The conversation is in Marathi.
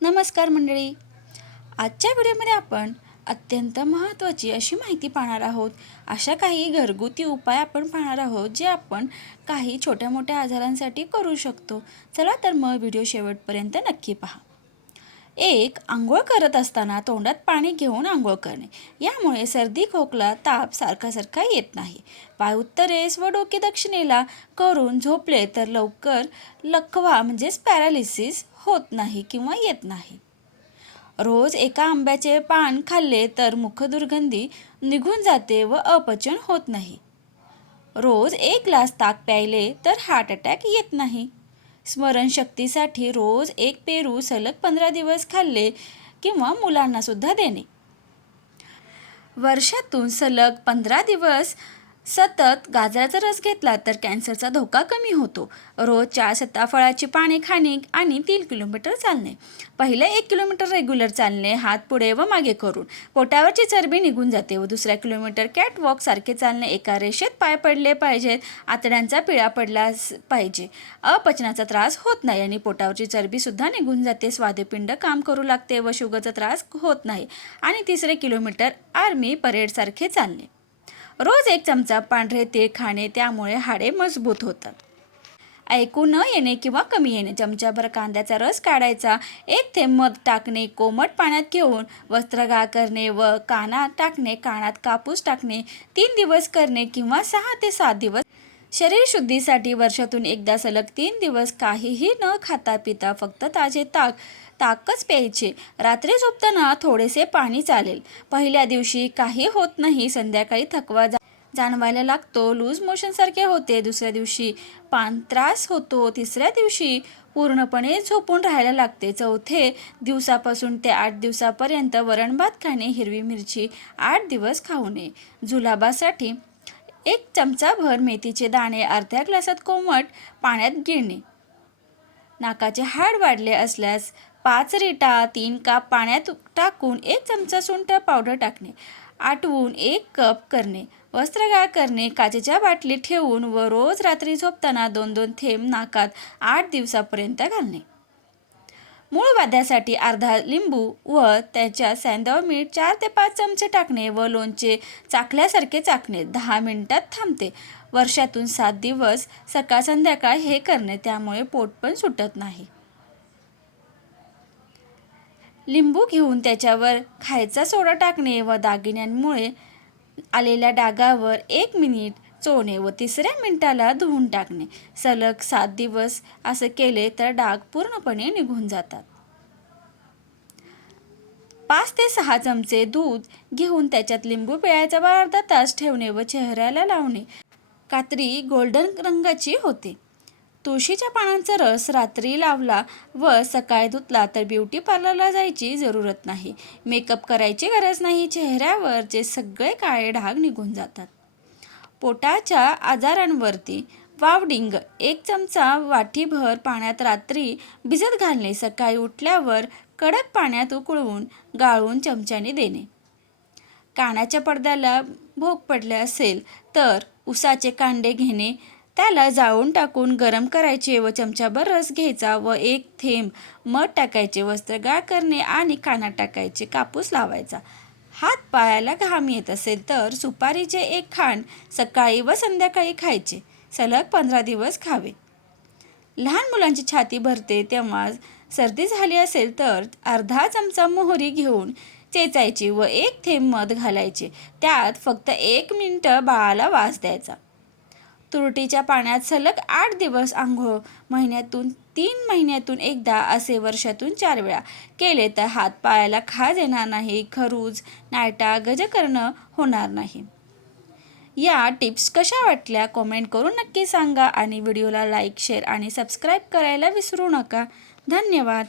नमस्कार मंडळी. आजच्या व्हिडिओमध्ये आपण अत्यंत महत्त्वाची अशी माहिती पाहणार आहोत. अशा काही घरगुती उपाय आपण पाहणार आहोत जे आपण काही छोट्या मोठ्या आजारांसाठी करू शकतो. चला तर मग व्हिडिओ शेवटपर्यंत नक्की पहा. आंघोळ करत असताना तोंडात पाणी घेऊन आंघोळ करणे. यामुळे सर्दी खोकला ताप सारखा येत नाही. पाय उत्तरेस व डोके दक्षिणेला करून झोपले तर लवकर लकवा म्हणजेच पॅरालिसिस होत नाही किंवा येत नाही. रोज एका आंब्याचे पान खाल्ले तर मुखदुर्गंधी निघून जाते व अपचन होत नाही. रोज 1 ग्लास ताक प्यायले तर हार्ट अटॅक येत नाही. स्मरणशक्तीसाठी रोज 1 पेरू सलग 15 दिवस खाल्ले किंवा मुलांना सुद्धा देणे. वर्षातून सलग 15 दिवस सतत गाजराचा रस घेतला तर कॅन्सरचा धोका कमी होतो. रोज 4 सीताफळाची पाने खाणे आणि 3 किलोमीटर चालणे. पहिले 1 किलोमीटर रेग्युलर चालणे हात पुढे व मागे करून पोटावरची चरबी निघून जाते व दुसऱ्या किलोमीटर कॅटवॉक सारखे चालणे. एका रेषेत पाय पडले पाहिजेत. आतड्यांचा पिळा पडला पाहिजे. अपचनाचा त्रास होत नाही आणि पोटावरची चरबी सुद्धा निघून जाते. स्वादुपिंड काम करू लागते व शुगरचा त्रास होत नाही. आणि 3 किलोमीटर आर्मी परेड सारखे चालणे. रोज 1 चमचा पांढरे तीळ खाणे. त्यामुळे हाडे मजबूत होतात. ऐकू न येणे किंवा कमी येणे. चमचाभर कांद्याचा रस काढायचा. 1 थेंब मध टाकणे. कोमट पाण्यात घेऊन वस्त्र गाळ करणे व कानात टाकणे. कानात कापूस टाकणे 3 दिवस करणे किंवा 6 ते 7 दिवस. शरीर शुद्धीसाठी वर्षातून एकदा सलग 3 दिवस काहीही न खाता पिता फक्त ताजे ताकच प्यायचे. रात्री झोपताना थोडेसे पाणी चालेल. पहिल्या दिवशी काही होत नाही. संध्याकाळी थकवा जाणवायला लागतो. लूज मोशन सारखे होते. दुसऱ्या दिवशी त्रास होतो. तिसऱ्या दिवशी पूर्णपणे झोपून राहायला लागते. चौथे दिवसापासून ते 8 दिवसापर्यंत वरण भात खाणे. हिरवी मिरची 8 दिवस खाऊ नये. जुलाबासाठी 1 चमचाभर मेथीचे दाणे अर्ध्या ग्लासात कोमट पाण्यात गिळणे. नाकाचे हाड वाढले असल्यास 5 रिटा 3 कप पाण्यात टाकून 1 चमचा सुंठ पावडर टाकणे. आटवून 1 कप करणे. वस्त्रगाळ करणे. काचेच्या बाटलीत ठेवून व रोज रात्री झोपताना 2-2 थेंब नाकात 8 दिवसापर्यंत घालणे. मूळव्याधासाठी अर्धा लिंबू व त्याच्या सैंधव मीठ 4 ते 5 चमचे टाकणे व लोणचे चाखल्यासारखे चाखणे. 10 मिनिटात थांबते. वर्षातून 7 दिवस सकाळ संध्याकाळ हे करणे. त्यामुळे पोट पण सुटत नाही. लिंबू घेऊन त्याच्यावर खायचा सोडा टाकणे व दागिन्यांमुळे आलेल्या डागावर 1 मिनिट चोळणे व 3ऱ्या मिनिटाला धुवून टाकणे. सलग 7 दिवस असं केले तर डाग पूर्णपणे निघून जातात. 5 ते 6 चमचे दूध घेऊन त्याच्यात लिंबू पिळायचा व अर्धा तास ठेवणे व चेहऱ्याला लावणे. कात्री गोल्डन रंगाची होते. तुळशीच्या पानांचा रस रात्री लावला व सकाळी धुतला तर ब्युटी पार्लरला जायची जरूरत नाही. मेकअप करायची गरज नाही. चेहऱ्यावरचे सगळे काळे डाग निघून जातात. पोटाच्या आजारांवरती वावडिंग 1 चमचा वाटीभर पाण्यात रात्री भिजत घालणे. सकाळी उठल्यावर कडक पाण्यात उकळून गाळून चमच्याने देणे. कानाच्या पडद्याला भोक पडले असेल तर उसाचे कांडे घेणे. त्याला जाळून टाकून गरम करायचे व चमचाभर रस घ्यायचा व 1 थेंब मध टाकायचे. वस्त्र गाळ करणे आणि कानात टाकायचे. कापूस लावायचा. हात पायाला घाम येत असेल तर सुपारीचे 1 खांड सकाळी व संध्याकाळी खायचे. सलग 15 दिवस खावे. लहान मुलांची छाती भरते तेव्हा सर्दी झाली असेल तर अर्धा चमचा मोहरी घेऊन चेचायची व 1 थेंब मध घालायचे. त्यात फक्त 1 मिनिट बाळाला वास द्यायचा. तुरटीच्या पाण्यात सलग 8 दिवस आंघोळ. 3 महिन्यातून एकदा असे वर्षातून 4 वेळा केले तर हात पायाला खाज येणार नाही. खरूज नायटा गजकर्ण होणार नाही. या टिप्स कशा वाटल्या कमेंट करून नक्की सांगा आणि व्हिडिओला लाईक शेअर आणि सबस्क्राईब करायला विसरू नका. धन्यवाद.